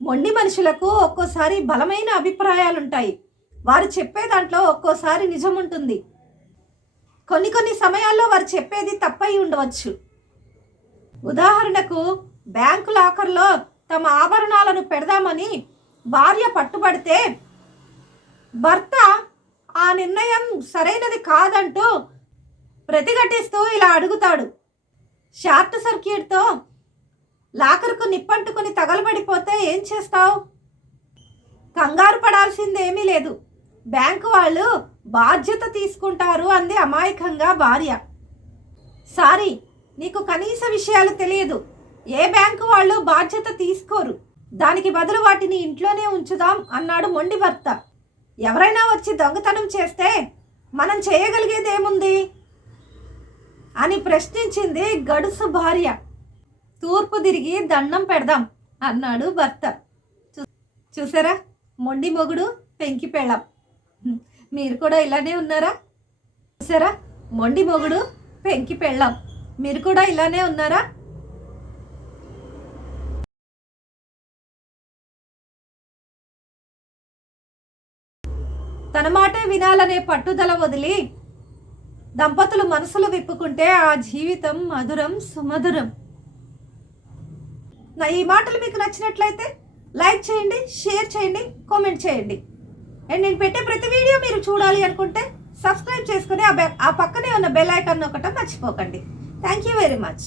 మొండి మనుషులకు ఒక్కోసారి బలమైన అభిప్రాయాలుంటాయి. వారు చెప్పే దాంట్లో ఒక్కోసారి నిజం ఉంటుంది. కొన్ని సమయాల్లో వారు చెప్పేది తప్పై ఉండవచ్చు. ఉదాహరణకు బ్యాంకు లాకర్లో తమ ఆభరణాలను పెడదామని భార్య పట్టుబడితే భర్త ఆ నిర్ణయం సరైనది కాదంటూ ప్రతిఘటిస్తూ ఇలా అడుగుతాడు, షార్ట్ సర్క్యూట్తో లాకర్కు నిప్పంటుకుని తగలబడిపోతే ఏం చేస్తావు? కంగారు పడాల్సిందేమీ లేదు, బ్యాంకు వాళ్ళు బాధ్యత తీసుకుంటారు అంది అమాయకంగా భార్య. సారీ, నీకు కనీస విషయాలు తెలియదు. ఏ బ్యాంకు వాళ్ళు బాధ్యత తీసుకోరు, దానికి బదులు వాటిని ఇంట్లోనే ఉంచుదాం అన్నాడు మొండి భర్త. ఎవరైనా వచ్చి దొంగతనం చేస్తే మనం చేయగలిగేదేముంది అని ప్రశ్నించింది గడుసు భార్య. తూర్పు తిరిగి దండం పెడదాం అన్నాడు భర్త. చూసారా, మొండి మొగుడు పెంకి పెళ్ళం. మీరు కూడా ఇలానే ఉన్నారా? చూసారా, మొండి మొగుడు పెంకి పెళ్ళం. మీరు కూడా ఇలానే ఉన్నారా? తన మాటే వినాలనే పట్టుదల వదిలి దంపతులు మనసులు విప్పుకుంటే ఆ జీవితం మధురం సుమధురం. నా ఈ మాటలు మీకు నచ్చినట్లయితే లైక్ చేయండి, షేర్ చేయండి, కామెంట్ చేయండి. అండ్ నేను పెట్టే ప్రతి వీడియో మీరు చూడాలి అనుకుంటే సబ్స్క్రైబ్ చేసుకుని ఆ పక్కనే ఉన్న బెల్ ఐకాన్ నొక్కటం మర్చిపోకండి. Thank you very much.